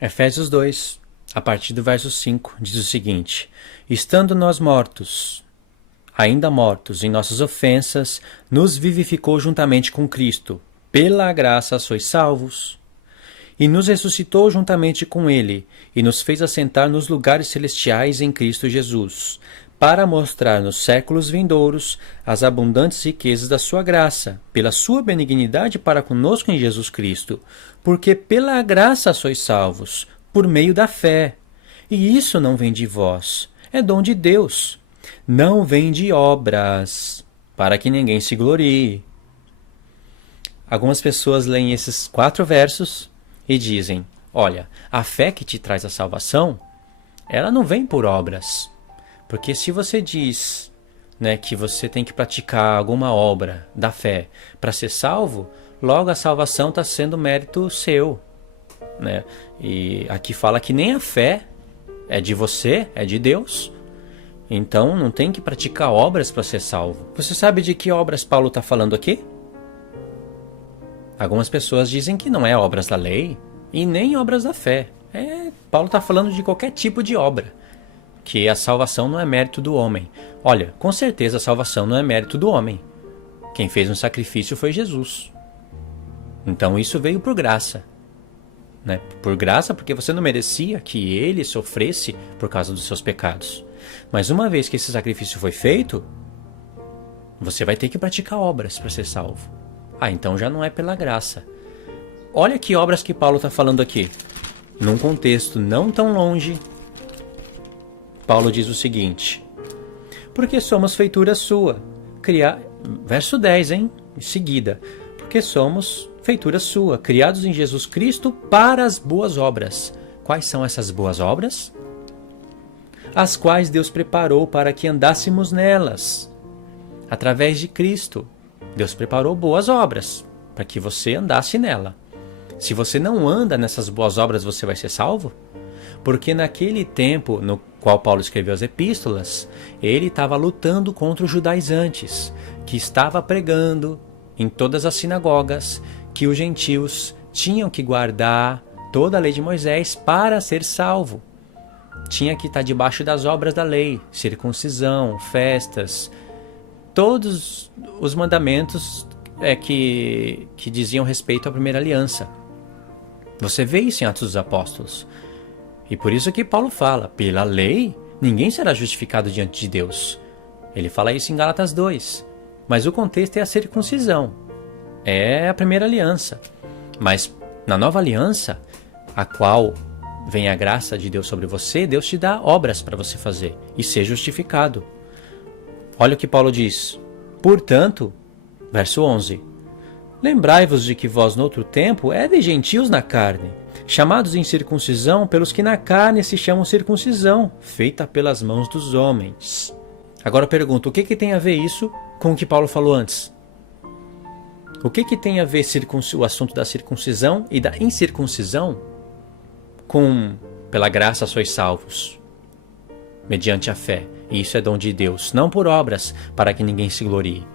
Efésios 2, a partir do verso 5, diz o seguinte: Estando nós mortos, ainda mortos em nossas ofensas, nos vivificou juntamente com Cristo. Pela graça sois salvos. E nos ressuscitou juntamente com Ele, e nos fez assentar nos lugares celestiais em Cristo Jesus, para mostrar nos séculos vindouros as abundantes riquezas da sua graça, pela sua benignidade para conosco em Jesus Cristo, porque pela graça sois salvos, por meio da fé. E isso não vem de vós, é dom de Deus. Não vem de obras, para que ninguém se glorie. Algumas pessoas leem esses 4 versos e dizem: olha, a fé que te traz a salvação, ela não vem por obras. Porque se você diz, né, que você tem que praticar alguma obra da fé para ser salvo, logo a salvação está sendo mérito seu, né? E aqui fala que nem a fé é de você, é de Deus. Então não tem que praticar obras para ser salvo. Você sabe de que obras Paulo está falando aqui? Algumas pessoas dizem que não é obras da lei e nem obras da fé. Paulo está falando de qualquer tipo de obra, que a salvação não é mérito do homem. Olha, com certeza a salvação não é mérito do homem. Quem fez um sacrifício foi Jesus. Então isso veio por graça, né? Por graça, porque você não merecia que ele sofresse por causa dos seus pecados. Mas uma vez que esse sacrifício foi feito, você vai ter que praticar obras para ser salvo. Então já não é pela graça. Olha que obras que Paulo está falando aqui. Num contexto não tão longe, Paulo diz o seguinte: porque somos feitura sua. Verso 10, em seguida. Porque somos feitura sua, criados em Jesus Cristo para as boas obras. Quais são essas boas obras? As quais Deus preparou para que andássemos nelas. Através de Cristo, Deus preparou boas obras para que você andasse nela. Se você não anda nessas boas obras, você vai ser salvo? Porque naquele tempo no qual Paulo escreveu as epístolas, ele estava lutando contra os judaizantes, que estava pregando em todas as sinagogas que os gentios tinham que guardar toda a lei de Moisés para ser salvo. Tinha que estar debaixo das obras da lei, circuncisão, festas, todos os mandamentos que diziam respeito à primeira aliança. Você vê isso em Atos dos Apóstolos. E por isso que Paulo fala, pela lei, ninguém será justificado diante de Deus. Ele fala isso em Gálatas 2. Mas o contexto é a circuncisão. É a primeira aliança. Mas na nova aliança, a qual vem a graça de Deus sobre você, Deus te dá obras para você fazer e ser justificado. Olha o que Paulo diz. Portanto, verso 11. Lembrai-vos de que vós, noutro tempo, éreis gentios na carne, chamados em circuncisão pelos que na carne se chamam circuncisão, feita pelas mãos dos homens. Agora eu pergunto, o que tem a ver isso com o que Paulo falou antes? O que tem a ver o assunto da circuncisão e da incircuncisão com pela graça sois salvos, mediante a fé? E isso é dom de Deus, não por obras, para que ninguém se glorie.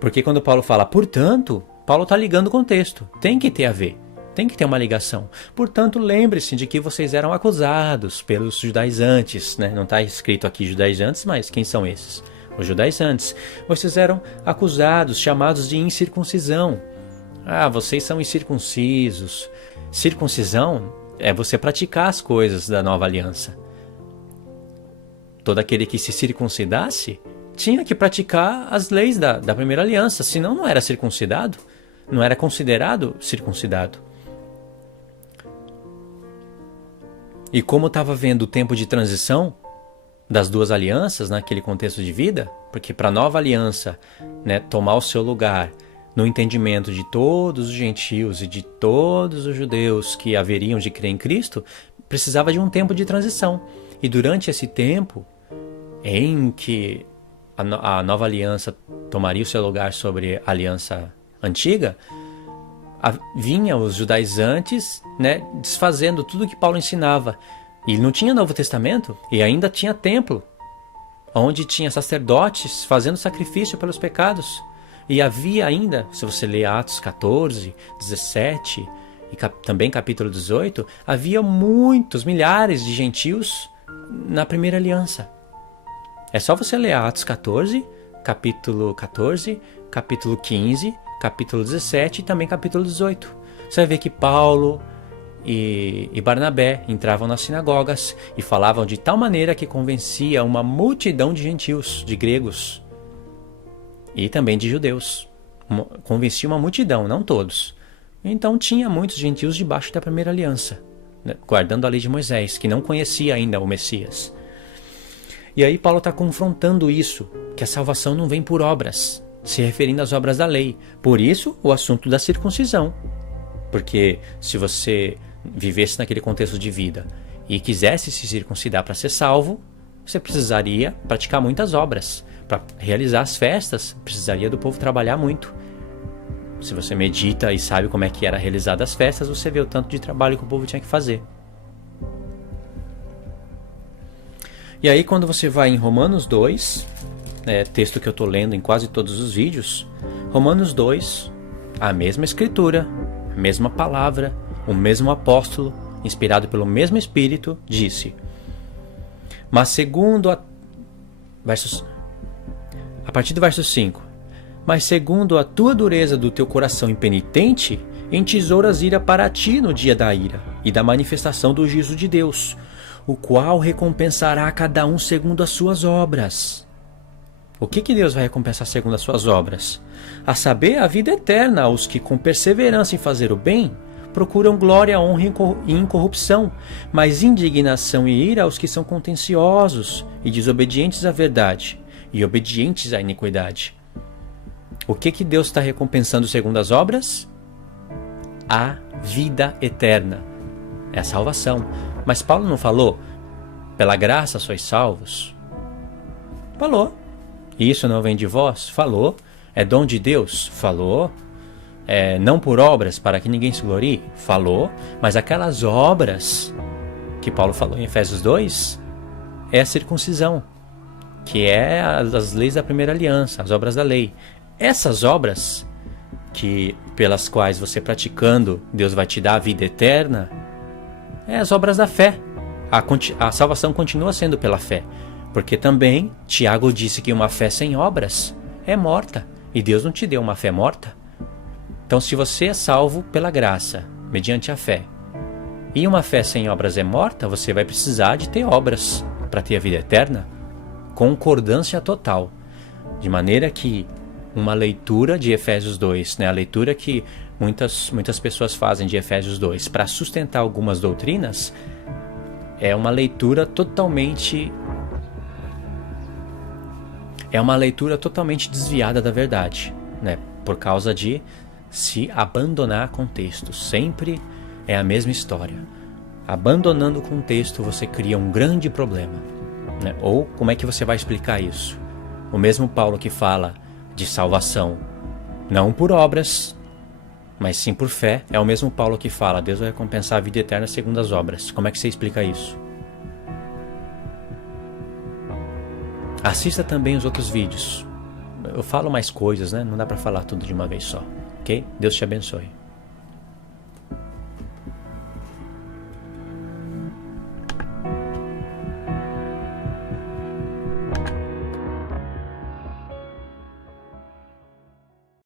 Porque quando Paulo fala, portanto, Paulo está ligando o contexto. Tem que ter a ver. Tem que ter uma ligação. Portanto, lembre-se de que vocês eram acusados pelos judaizantes, né? Não está escrito aqui judaizantes, mas quem são esses? Os judaizantes. Vocês eram acusados, chamados de incircuncisão. Vocês são incircuncisos. Circuncisão é você praticar as coisas da nova aliança. Todo aquele que se circuncidasse tinha que praticar as leis da primeira aliança, senão não era circuncidado, não era considerado circuncidado. E como estava vendo o tempo de transição das duas alianças naquele contexto de vida, porque para a nova aliança, né, tomar o seu lugar no entendimento de todos os gentios e de todos os judeus que haveriam de crer em Cristo, precisava de um tempo de transição. E durante esse tempo em que a nova aliança tomaria o seu lugar sobre a aliança antiga, vinha os judaizantes, né, desfazendo tudo que Paulo ensinava. E não tinha Novo Testamento, e ainda tinha templo, onde tinha sacerdotes fazendo sacrifício pelos pecados. E havia ainda, se você ler Atos 14, 17 e também capítulo 18, havia muitos, milhares de gentios na primeira aliança. É só você ler Atos 14, capítulo 14, capítulo 15, capítulo 17 e também capítulo 18. Você vai ver que Paulo e Barnabé entravam nas sinagogas e falavam de tal maneira que convencia uma multidão de gentios, de gregos e também de judeus. Convencia uma multidão, não todos. Então tinha muitos gentios debaixo da primeira aliança, né, guardando a lei de Moisés, que não conhecia ainda o Messias. E aí Paulo está confrontando isso, que a salvação não vem por obras, se referindo às obras da lei. Por isso, o assunto da circuncisão. Porque se você vivesse naquele contexto de vida e quisesse se circuncidar para ser salvo, você precisaria praticar muitas obras. Para realizar as festas, precisaria do povo trabalhar muito. Se você medita e sabe como é que era realizada as festas, você vê o tanto de trabalho que o povo tinha que fazer. E aí quando você vai em Romanos 2, texto que eu estou lendo em quase todos os vídeos, Romanos 2, a mesma escritura, a mesma palavra, o mesmo apóstolo, inspirado pelo mesmo Espírito, disse: mas segundo a partir do verso 5, mas segundo a tua dureza do teu coração impenitente, entesouras ira para ti no dia da ira e da manifestação do juízo de Deus, o qual recompensará a cada um segundo as suas obras. O que Deus vai recompensar segundo as suas obras? A saber, a vida eterna aos que com perseverança em fazer o bem procuram glória, honra e incorrupção, mas indignação e ira aos que são contenciosos e desobedientes à verdade e obedientes à iniquidade. O que Deus está recompensando segundo as obras? A vida eterna. É a salvação. Mas Paulo não falou, pela graça sois salvos? Falou. Isso não vem de vós? Falou. É dom de Deus? Falou. Não por obras, para que ninguém se glorie? Falou. Mas aquelas obras que Paulo falou em Efésios 2 é a circuncisão, que é as leis da primeira aliança, as obras da lei. Essas obras, pelas quais você praticando, Deus vai te dar a vida eterna, é as obras da fé. A salvação continua sendo pela fé, porque também Tiago disse que uma fé sem obras é morta, e Deus não te deu uma fé morta. Então, se você é salvo pela graça, mediante a fé, e uma fé sem obras é morta, você vai precisar de ter obras para ter a vida eterna. Concordância total. De maneira que uma leitura de Efésios 2, a leitura que muitas pessoas fazem de Efésios 2 para sustentar algumas doutrinas, é uma leitura totalmente desviada da verdade, por causa de se abandonar contexto. Sempre é a mesma história. Abandonando o contexto, você cria um grande problema. Ou como é que você vai explicar isso? O mesmo Paulo que fala de salvação não por obras, mas sim por fé, é o mesmo Paulo que fala: Deus vai recompensar a vida eterna segundo as obras. Como é que você explica isso? Assista também os outros vídeos. Eu falo mais coisas, não dá para falar tudo de uma vez só, ok? Deus te abençoe.